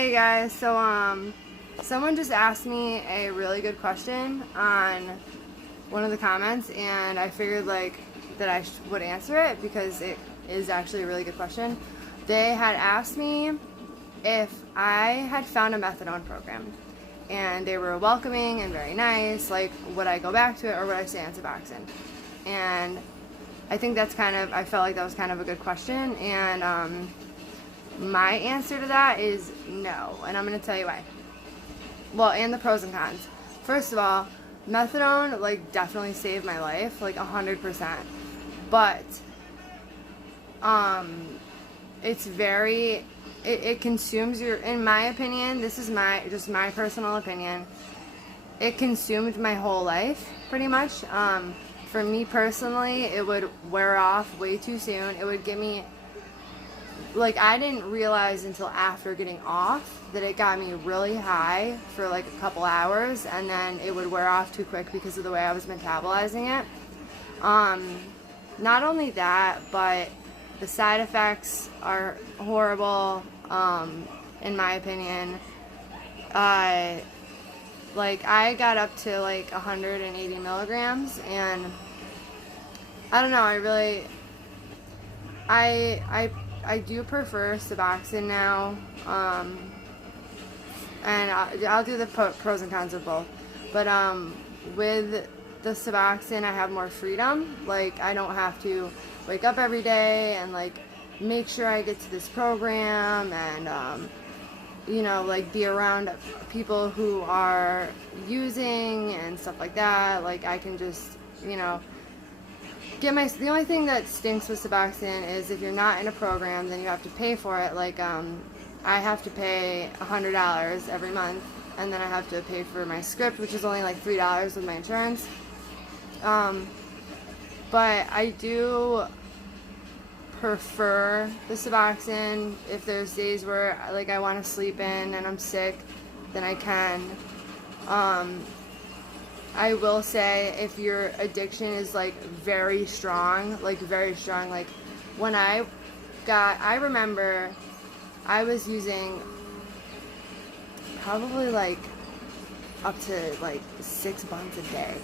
Hey guys, so someone just asked me a really good question on one of the comments, and I figured that I would answer it because it is actually a really good question. They had asked me if I had found a methadone program, and they were welcoming and very nice, would I go back to it or would I stay on suboxone? And I think I felt like that was kind of a good question, and my answer to that is no, and I'm going to tell you why. Well, and the pros and cons. First of all, methadone, definitely saved my life, 100%. But, it's it consumes in my opinion, this is just my personal opinion, it consumed my whole life, pretty much. For me personally, it would wear off way too soon. It would give me, I didn't realize until after getting off that it got me really high for a couple hours, and then it would wear off too quick because of the way I was metabolizing it. Not only that, but the side effects are horrible, in my opinion. I got up to 180 milligrams, and I don't know, I do prefer suboxone now, and I'll do the pros and cons of both. But with the suboxone, I have more freedom. I don't have to wake up every day and make sure I get to this program and be around people who are using and stuff like that. I can just the only thing that stinks with suboxone is if you're not in a program, then you have to pay for it. I have to pay $100 every month, and then I have to pay for my script, which is only $3 with my insurance. But I do prefer the suboxone. If there's days where I want to sleep in and I'm sick, then I can. I will say, if your addiction is very strong, when I remember I was using probably up to 6 months a day,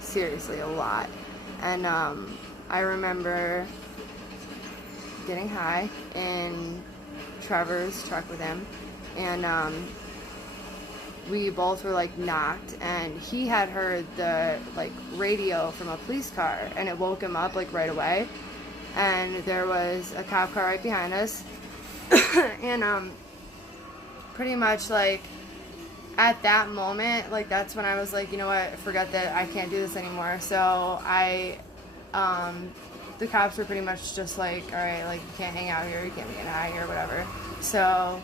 seriously a lot. And I remember getting high in Trevor's truck with him, and we both were knocked, and he had heard the radio from a police car, and it woke him up right away. And there was a cop car right behind us, and pretty much at that moment, that's when I was you know what, forget that, I can't do this anymore. So the cops were pretty much just alright, you can't hang out here, you can't be getting high here, whatever. So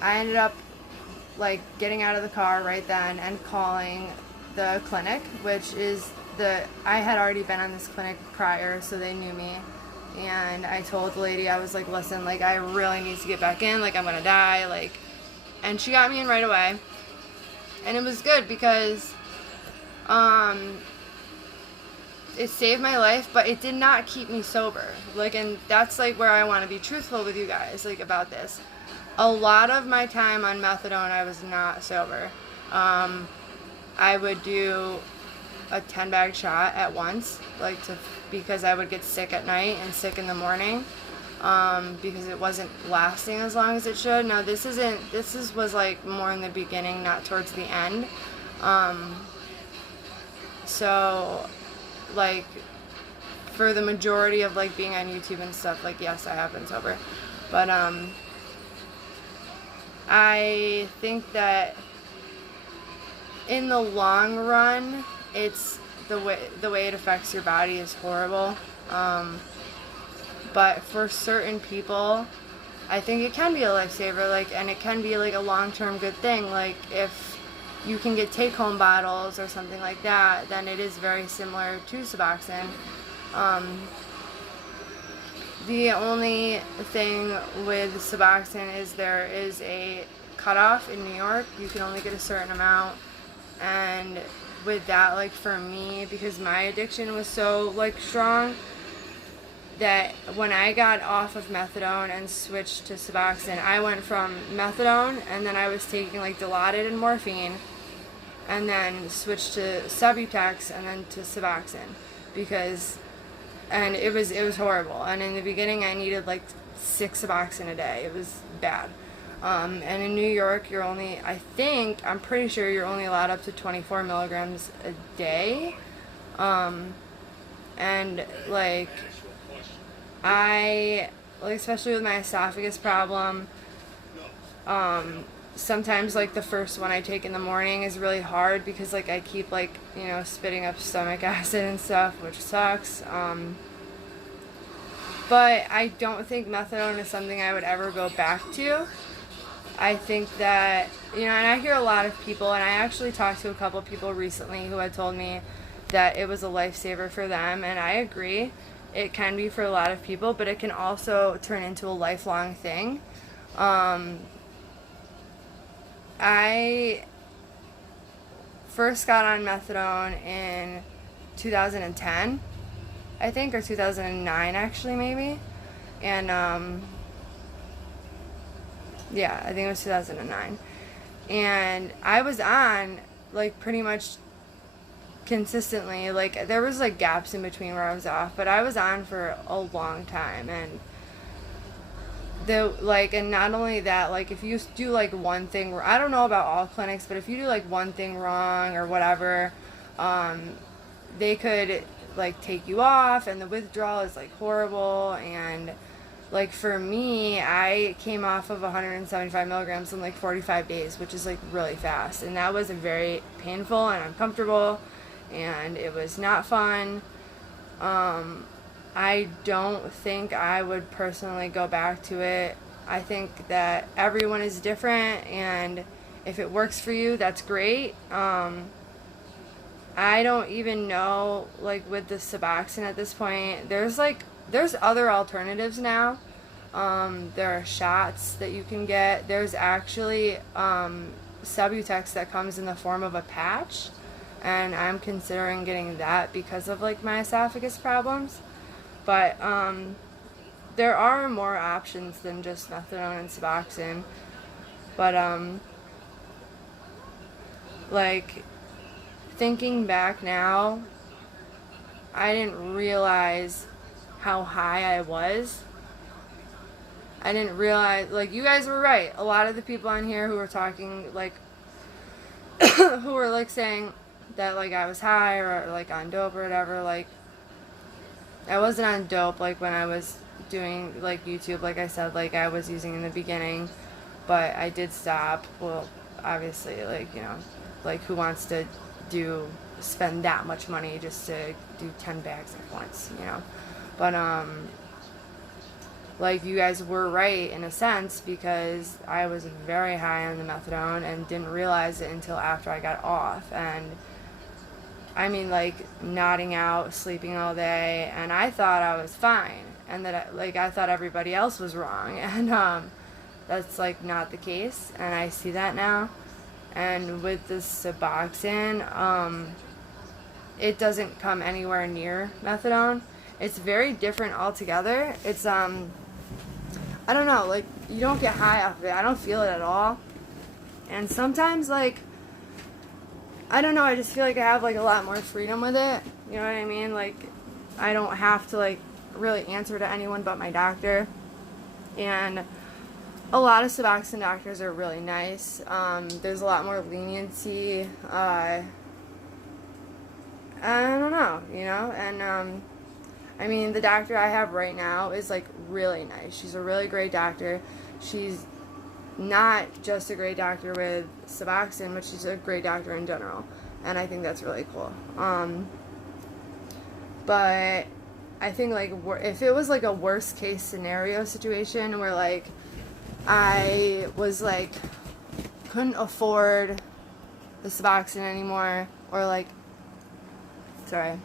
I ended up getting out of the car right then and calling the clinic, which is I had already been on this clinic prior, so they knew me. And I told the lady, I was listen, I really need to get back in, I'm gonna die, and she got me in right away. And it was good because it saved my life, but it did not keep me sober. And that's where I want to be truthful with you guys about this. A lot of my time on methadone, I was not sober. I would do a 10-bag shot at once, because I would get sick at night and sick in the morning, because it wasn't lasting as long as it should. Now this was more in the beginning, not towards the end. So for the majority of being on YouTube and stuff, yes, I have been sober, but I think that in the long run, it's the way it affects your body is horrible. But for certain people, I think it can be a lifesaver, and it can be a long-term good thing. If you can get take-home bottles or something like that, then it is very similar to suboxone. The only thing with suboxone is there is a cutoff in New York. You can only get a certain amount, and with that, for me, because my addiction was so strong, that when I got off of methadone and switched to suboxone, I went from methadone, and then I was taking like Dilaudid and morphine, and then switched to Subutex, and then to suboxone, and it was horrible. And in the beginning, I needed like 6 suboxone a day. It was bad. And in New York, I'm pretty sure you're only allowed up to 24 milligrams a day. And like, especially with my esophagus problem, sometimes like the first one I take in the morning is really hard because like I keep like, you know, spitting up stomach acid and stuff, which sucks. But I don't think methadone is something I would ever go back to. I think that, you know, and I hear a lot of people, and I actually talked to a couple of people recently who had told me that it was a lifesaver for them, and I agree. It can be for a lot of people, but it can also turn into a lifelong thing. I first got on methadone in 2010, I think, or 2009 actually, maybe. And yeah, I think it was 2009. And I was on like pretty much consistently. Like there was like gaps in between where I was off, but I was on for a long time. And and not only that, like if you do like one thing, I don't know about all clinics, but if you do like one thing wrong or whatever, they could like take you off, and the withdrawal is like horrible. And like for me, I came off of 175 milligrams in like 45 days, which is like really fast, and that was very painful and uncomfortable, and it was not fun. I don't think I would personally go back to it. I think that everyone is different, and if it works for you, that's great. I don't even know, like with the suboxone at this point, there's other alternatives now. There are shots that you can get. There's actually Subutex that comes in the form of a patch, and I'm considering getting that because of like my esophagus problems. But there are more options than just methadone and suboxone. But like thinking back now, I didn't realize how high I was. I didn't realize, like, you guys were right. A lot of the people on here who were talking, like, who were, like, saying that, like, I was high or, like, on dope or whatever, like, I wasn't on dope, like, when I was doing, like, YouTube, like I said, like, I was using in the beginning, but I did stop. Well, obviously, like, you know, like, who wants to spend that much money just to do 10 bags at once, you know? But, like, you guys were right in a sense, because I was very high on the methadone and didn't realize it until after I got off. And I mean, like, nodding out, sleeping all day, and I thought I was fine, and that I thought everybody else was wrong, and that's like not the case, and I see that now. And with the suboxone, it doesn't come anywhere near methadone. It's very different altogether. It's I don't know, like, you don't get high off of it. I don't feel it at all. And sometimes, like, I don't know, I just feel like I have, like, a lot more freedom with it. You know what I mean? Like, I don't have to, like, really answer to anyone but my doctor. And a lot of suboxone doctors are really nice. There's a lot more leniency. I don't know, you know? And, I mean, the doctor I have right now is, like, really nice. She's a really great doctor. She's not just a great doctor with suboxone, but she's a great doctor in general. And I think that's really cool. But I think, like, if it was, like, a worst case scenario situation where, like, I was, like, couldn't afford the suboxone anymore, or, like, sorry,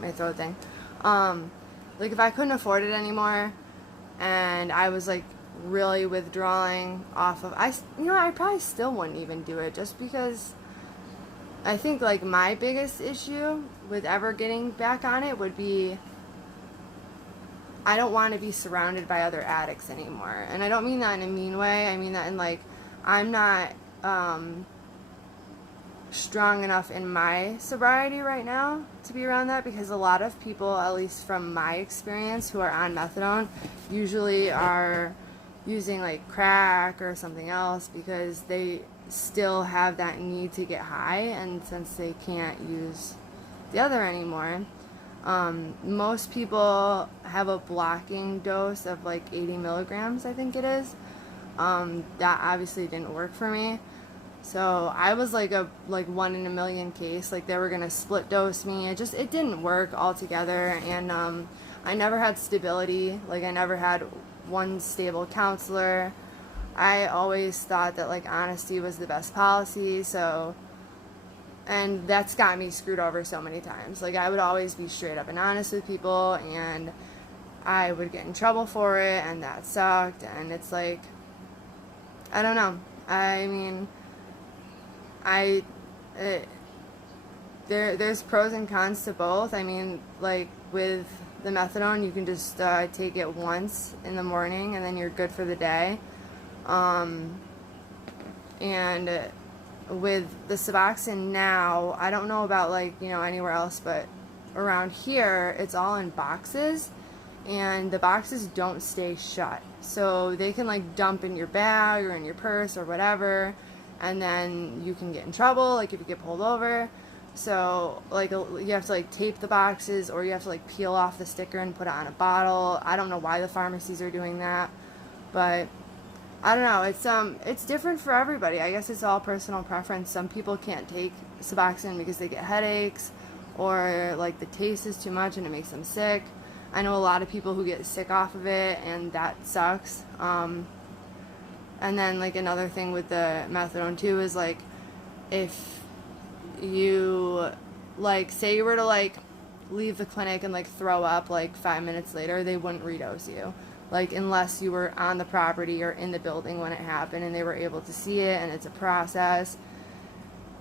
my throat thing. Like, if I couldn't afford it anymore, and I was, like, really withdrawing off of, I probably still wouldn't even do it, just because I think, like, my biggest issue with ever getting back on it would be I don't want to be surrounded by other addicts anymore. And I don't mean that in a mean way. I mean that in like, I'm not strong enough in my sobriety right now to be around that, because a lot of people, at least from my experience, who are on methadone usually are using like crack or something else because they still have that need to get high, and since they can't use the other anymore. Most people have a blocking dose of like 80 milligrams, I think it is. That obviously didn't work for me. So I was like a 1 in a million case. Like they were gonna split dose me. It didn't work altogether, and I never had stability. Like I never had one stable counselor. I always thought that like honesty was the best policy. So, and that's got me screwed over so many times. Like I would always be straight up and honest with people, and I would get in trouble for it, and that sucked. And it's like, I don't know. I mean, there's pros and cons to both. I mean, like with the methadone, you can just take it once in the morning and then you're good for the day. And with the suboxone now, I don't know about like, you know, anywhere else, but around here it's all in boxes, and the boxes don't stay shut, so they can like dump in your bag or in your purse or whatever, and then you can get in trouble, like if you get pulled over. So like you have to like tape the boxes, or you have to like peel off the sticker and put it on a bottle. I don't know why the pharmacies are doing that, but I don't know. It's different for everybody. I guess it's all personal preference. Some people can't take Suboxone because they get headaches, or like the taste is too much and it makes them sick. I know a lot of people who get sick off of it, and that sucks. And then like another thing with the methadone too is like, if you like say you were to like leave the clinic and like throw up like 5 minutes later, they wouldn't redose you, like unless you were on the property or in the building when it happened and they were able to see it, and it's a process.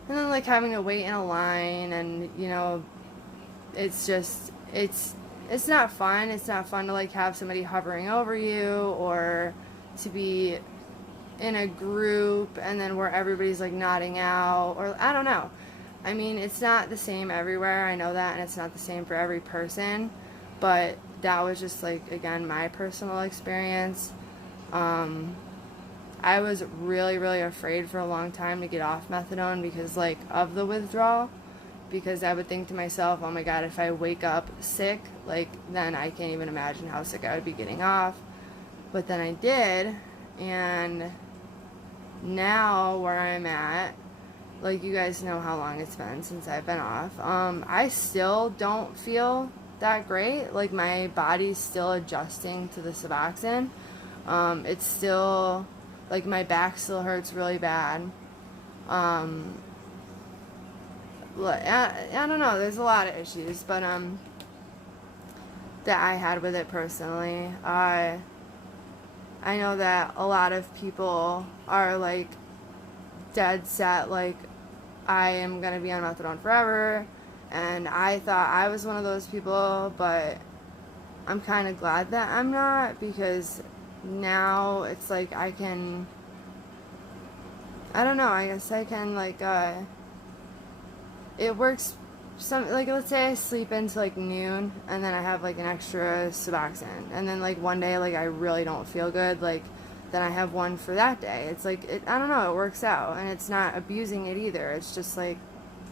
And then like having to wait in a line, and you know, it's just it's not fun. It's not fun to like have somebody hovering over you, or to be in a group and then where everybody's like nodding out, or I don't know. I mean, it's not the same everywhere, I know that, and it's not the same for every person, but that was just like, again, my personal experience. I was really, really afraid for a long time to get off methadone because like of the withdrawal, because I would think to myself, oh my god, if I wake up sick, like then I can't even imagine how sick I would be getting off. But then I did, and now where I'm at, like you guys know how long it's been since I've been off, I still don't feel that great. Like my body's still adjusting to the Suboxone. It's still like my back still hurts really bad. I don't know, there's a lot of issues, but that I had with it personally. I know that a lot of people are like dead set, like I am gonna be on methadone forever, and I thought I was one of those people, but I'm kind of glad that I'm not, because now it's like I can, I don't know, I guess I can like it works some, like let's say I sleep into like noon and then I have like an extra Suboxone, and then like one day like I really don't feel good, like then I have one for that day. It's like, I don't know, it works out, and it's not abusing it either. It's just like,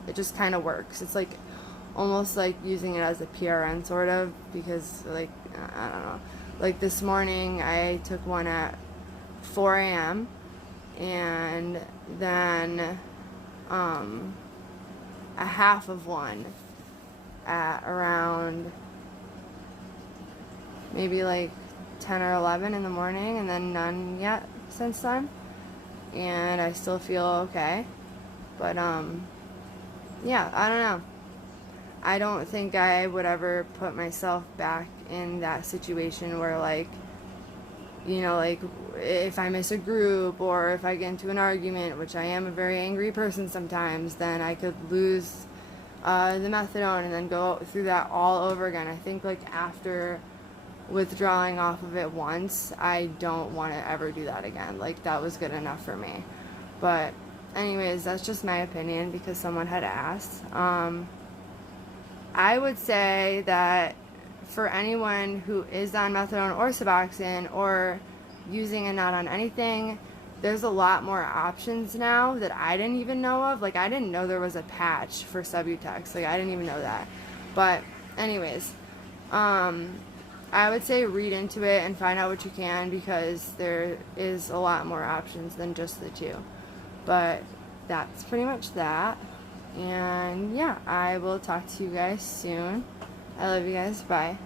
it just kind of works. It's like almost like using it as a PRN sort of, because like, I don't know, like this morning I took one at 4 a.m. and then a half of one at around maybe like 10 or 11 in the morning, and then none yet since then, and I still feel okay. But yeah, I don't know. I don't think I would ever put myself back in that situation where like, you know, like if I miss a group or if I get into an argument, which I am a very angry person sometimes, then I could lose the methadone and then go through that all over again. I think like after withdrawing off of it once, I don't want to ever do that again. Like, that was good enough for me. But anyways, that's just my opinion because someone had asked. I would say that for anyone who is on methadone or suboxone or using and not on anything, there's a lot more options now that I didn't even know of. Like, I didn't know there was a patch for Subutex. Like, I didn't even know that. But anyways, I would say read into it and find out what you can, because there is a lot more options than just the two. But that's pretty much that. And yeah, I will talk to you guys soon. I love you guys. Bye.